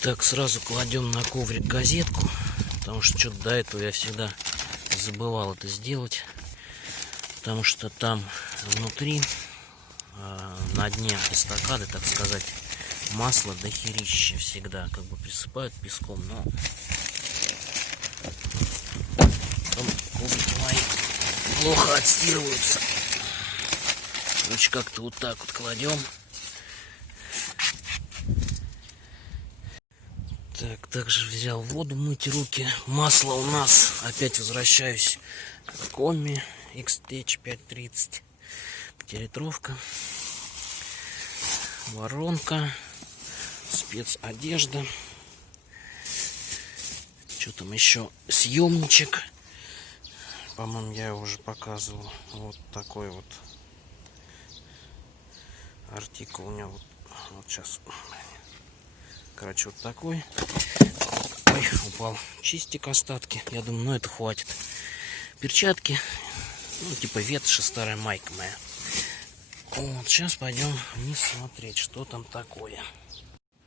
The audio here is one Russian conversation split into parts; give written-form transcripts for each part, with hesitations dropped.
Так, сразу кладем на коврик газетку, потому что что-то до этого я всегда забывал это сделать, потому что там внутри, на дне эстакады, так сказать, масло дохерища всегда, как бы присыпают песком, но потом коврики мои плохо отстирываются. Короче, как-то вот так вот кладем. Так, также взял воду мыть руки. Масло у нас, опять возвращаюсь к Комми XTech 530. 5-литровка. Воронка. Спецодежда. Что там еще? Съемничек. По-моему, я его уже показывал. Вот такой вот артикул у меня. Вот сейчас. Короче, вот такой. Ой, упал чистик, остатки. Я думаю, ну это хватит. Перчатки. Ну, типа ветоши, старая майка моя. Вот, сейчас пойдем вниз смотреть, что там такое.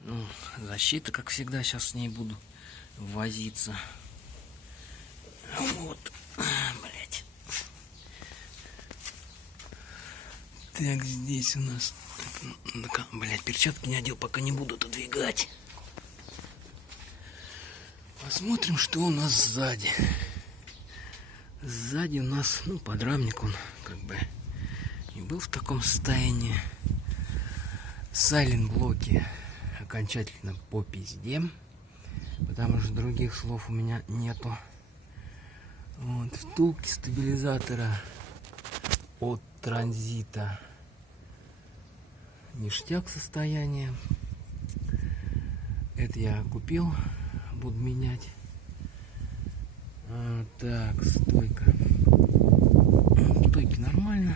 Ну, защита, как всегда, сейчас с ней буду возиться. Вот. Блять. Так, здесь у нас... Блять, перчатки не одел, пока не буду отодвигать. Посмотрим, что у нас сзади. Сзади у нас, ну, подрамник, он как бы и был в таком состоянии. Сайлент-блоки окончательно по пизде, потому что других слов у меня нету. Вот, втулки стабилизатора от транзита. Ништяк состояние. Это я купил, буду менять. Так, стойка. Стойки нормально.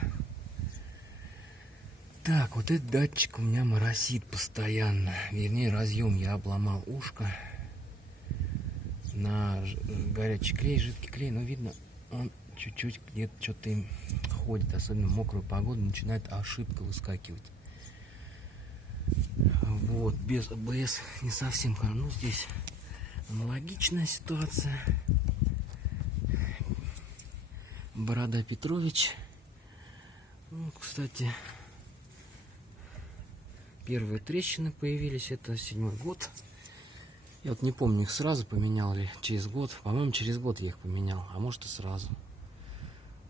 Так, вот этот датчик у меня моросит постоянно. Вернее, разъем я обломал ушко на горячий клей, жидкий клей. Но видно, он чуть-чуть где-то что-то им ходит. Особенно в мокрую погоду начинает ошибка выскакивать. Вот, без АБС не совсем хорошо. Ну, здесь аналогичная ситуация. Борода Петрович. Ну, кстати, первые трещины появились. Это 7-й год. Я вот не помню, их сразу поменял или через год. По-моему, через год я их поменял. А может и сразу.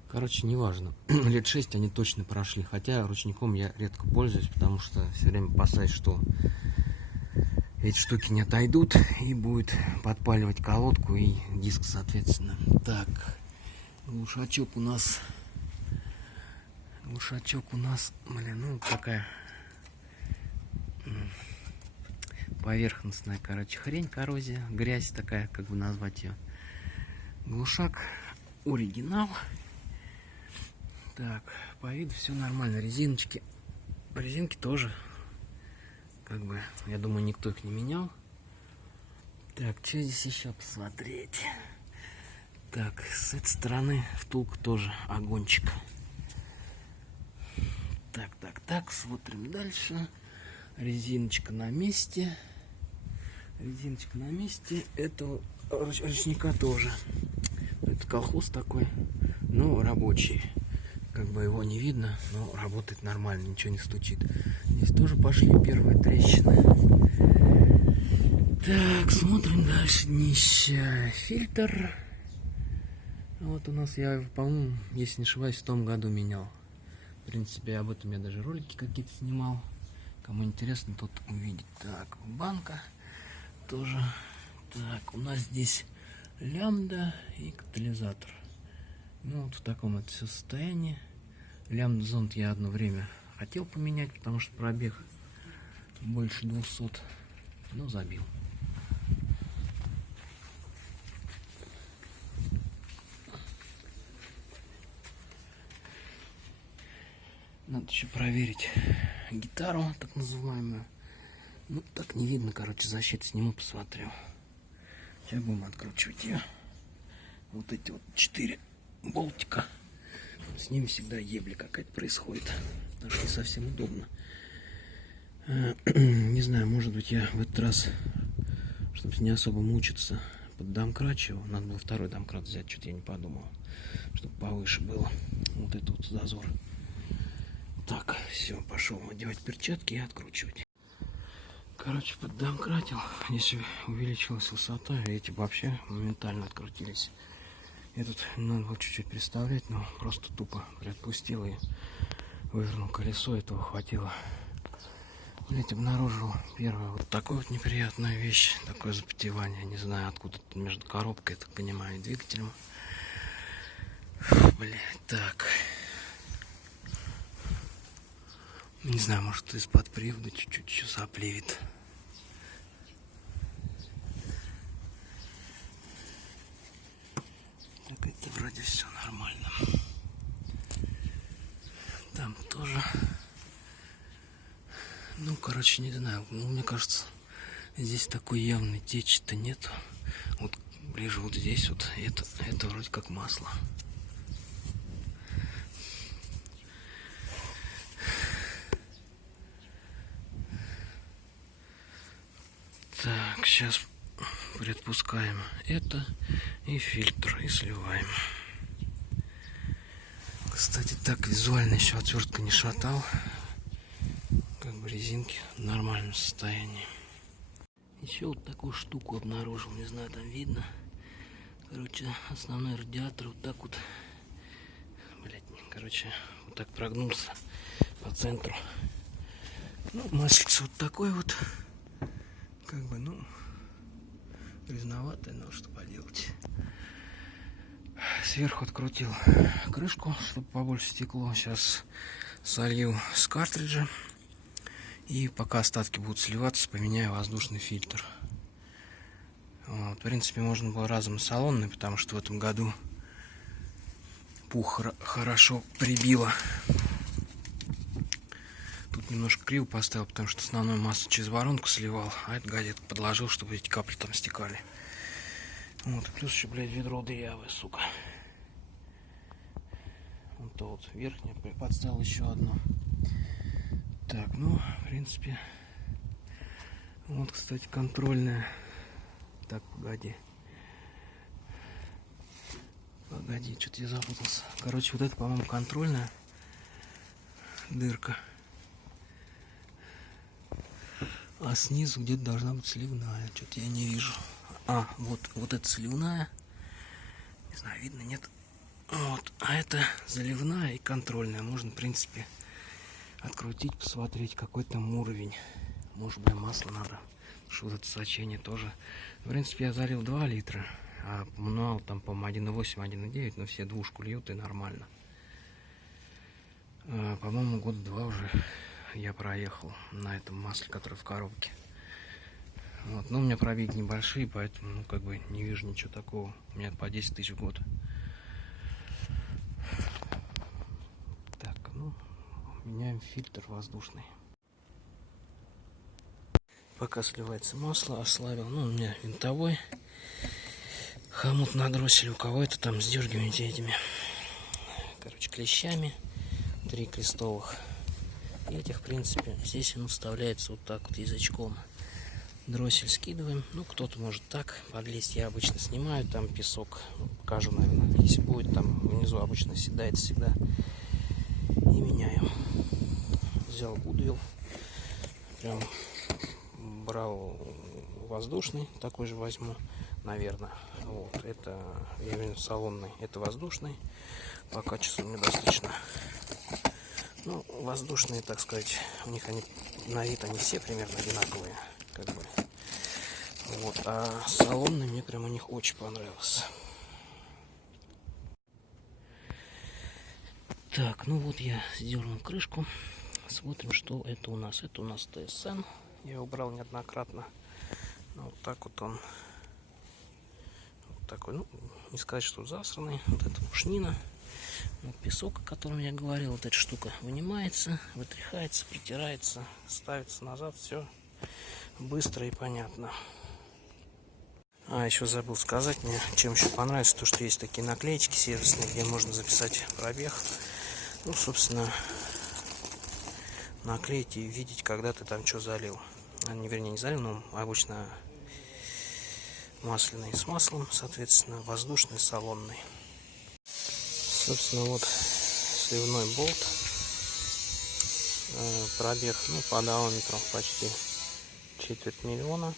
Короче, неважно. Лет 6 они точно прошли. Хотя ручником я редко пользуюсь, потому что все время опасаюсь, что эти штуки не отойдут и будет подпаливать колодку и диск, соответственно. Так, глушачок у нас, блин, ну такая поверхностная, короче, хрень, коррозия, грязь такая, как бы назвать ее. Глушак оригинал. Так, по виду все нормально. Резиночки тоже, как бы, я думаю, никто их не менял. Так, что здесь еще посмотреть? Так, с этой стороны втулка тоже огончик. Так, смотрим дальше. Резиночка на месте. Этого ручника тоже. Это колхоз такой, но рабочий. Как бы его не видно, но работает нормально, ничего не стучит. Здесь тоже пошли первые трещины. Так, смотрим дальше. Днище. Фильтр. Вот у нас, я, по-моему, если не ошибаюсь, в том году менял. В принципе, об этом я даже ролики какие-то снимал. Кому интересно, тот увидит. Так, банка тоже. Так, у нас здесь лямбда и катализатор. Ну, вот в таком это все состоянии. Лямбда-зонд я одно время хотел поменять, потому что пробег больше 200, но забил. Надо еще проверить гитару, так называемую. Ну, так не видно, короче, защиту сниму, посмотрю. Сейчас будем откручивать ее. Вот эти вот 4 болтика. С ними всегда ебля какая-то происходит. Потому что не совсем удобно. Не знаю, может быть, я в этот раз чтобы не особо мучиться под домкрат его. Надо было второй домкрат взять, что-то я не подумал, чтобы повыше было. Вот это вот зазор. Так, все, пошел одевать перчатки и откручивать. Короче, поддомкратил. Если увеличилась высота, эти вообще моментально открутились. Этот надо было чуть-чуть переставлять, но просто тупо приотпустил и вывернул колесо, этого хватило. Блять, обнаружил первую вот такую вот неприятную вещь, такое запотевание, не знаю откуда, между коробкой, я так понимаю, и двигателем. Блять, так. Не знаю, может из-под привода чуть-чуть еще сопливит. Так, это вроде все нормально. Там тоже. Ну, короче, не знаю. Ну, мне кажется, здесь такой явной течи-то нету. Вот ближе вот здесь вот. Это вроде как масло. Так, сейчас предпускаем это и фильтр и сливаем. Кстати, так визуально еще отвертка не шатал. Как бы резинки в нормальном состоянии. Еще вот такую штуку обнаружил, не знаю, там видно. Короче, основной радиатор вот так вот, блять, короче, вот так прогнулся по центру. Ну, маслица вот такой вот, как бы, ну, грязноватое, но что поделать. Сверху открутил крышку, чтобы побольше стекло. Сейчас солью с картриджа. И пока остатки будут сливаться, поменяю воздушный фильтр. Вот, в принципе, можно было разом салонный, потому что в этом году пух хорошо прибило. Тут немножко криво поставил, потому что основную массу через воронку сливал, а этот гадит подложил, чтобы эти капли там стекали. Вот, плюс еще, блядь, ведро дырявое, сука. Вот то вот верхнее, подставил еще одно. Так, ну, в принципе, вот, кстати, контрольная. Так, погоди. Погоди, что-то я запутался. Короче, вот это, по-моему, контрольная дырка. А снизу где-то должна быть сливная. Что-то я не вижу. А, вот это сливная. Не знаю, видно, нет. Вот, а это заливная и контрольная. Можно, в принципе, открутить, посмотреть, какой там уровень. Может, бля, масло надо. Что вот это сочение тоже. В принципе, я залил 2 литра. А мануал там, по-моему, 1,8, 1,9. Но все двушку льют и нормально. По-моему, года 2 уже я проехал на этом масле, которое в коробке. Вот. Но у меня пробеги небольшие, поэтому, ну, как бы не вижу ничего такого. У меня по 10 тысяч в год. Так, ну, меняем фильтр воздушный. Пока сливается масло, ослабил. Ну, у меня винтовой. Хомут на дросселе. У кого это там сдергиваете этими, короче, клещами. 3 крестовых. И этих, в принципе, здесь он вставляется вот так вот язычком. Дроссель скидываем. Ну, кто-то может так подлезть. Я обычно снимаю там песок. Покажу, наверное. Если будет, там внизу обычно седает всегда. И меняю. Взял Гудвилл. Прям брал воздушный. Такой же возьму, наверное. Вот. Это, я имею в виду, салонный. Это воздушный. По качеству мне достаточно. Ну, воздушные, так сказать, у них они на вид они все примерно одинаковые, как бы. Вот, а салонный мне прям у них очень понравился. Так, ну вот я сдернул крышку. Смотрим, что это у нас. Это у нас ТСН. Я убрал неоднократно. Ну, вот так вот он. Вот такой, ну, не сказать, что засранный. Вот это пушнина. Вот песок, о котором я говорил, вот эта штука вынимается, вытряхается, притирается, ставится назад, все быстро и понятно. А, еще забыл сказать мне, чем еще понравится, то, что есть такие наклеечки сервисные, где можно записать пробег. Ну, собственно, наклеить и видеть, когда ты там что залил. Вернее, не залил, но обычно масляный с маслом, соответственно, воздушный, салонный. Собственно, вот сливной болт. Пробег, ну, по одометру почти 250 000.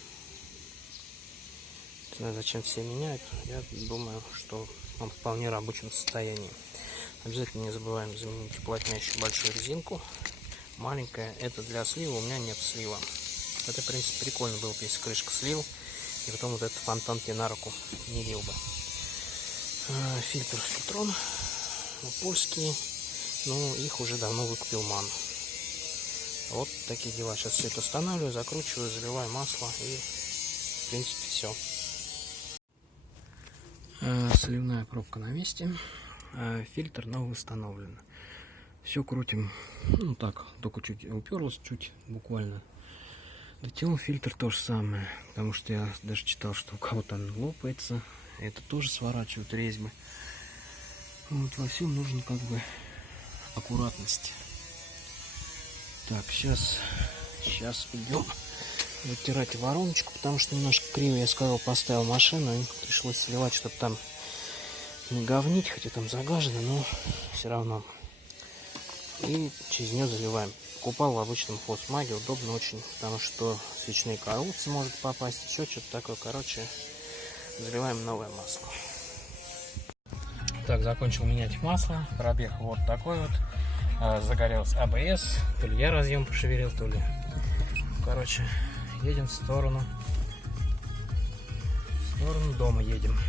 Не знаю, зачем все меняют. Я думаю, что он в вполне рабочем состоянии. Обязательно не забываем заменить уплотняющую большую резинку. Маленькая, это для слива, у меня нет слива. Это, в принципе, прикольно было бы, если крышка слил, и потом вот этот фонтан тебе на руку не лил бы. Фильтр Фильтрон, польский, но их уже давно выкупил МАН. Вот такие дела. Сейчас все это устанавливаю, закручиваю, заливаю масло, и, в принципе, все. Сливная пробка на месте, фильтр новый установлен. Все крутим, ну так, только чуть уперлось, чуть буквально. Дотянул фильтр то же самое, потому что я даже читал, что у кого-то он лопается, это тоже сворачивают резьбы. Вот во всем нужно как бы аккуратность. Так, сейчас идем вытирать вороночку, потому что немножко криво, я сказал, поставил машину, и пришлось сливать, чтобы там не говнить, хотя там загажено, но все равно. И через нее заливаем. Покупал в обычном фосмаге, удобно очень, потому что свечные колодцы может попасть, еще что-то такое. Короче, заливаем новое масло. Так, закончил менять масло, пробег вот такой вот. Загорелся АБС, то ли я разъем пошевелил, то ли... Короче, едем в сторону дома едем.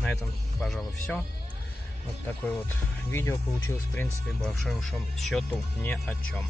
На этом, пожалуй, все. Вот такое вот видео получилось, в принципе, по большому счету ни о чем.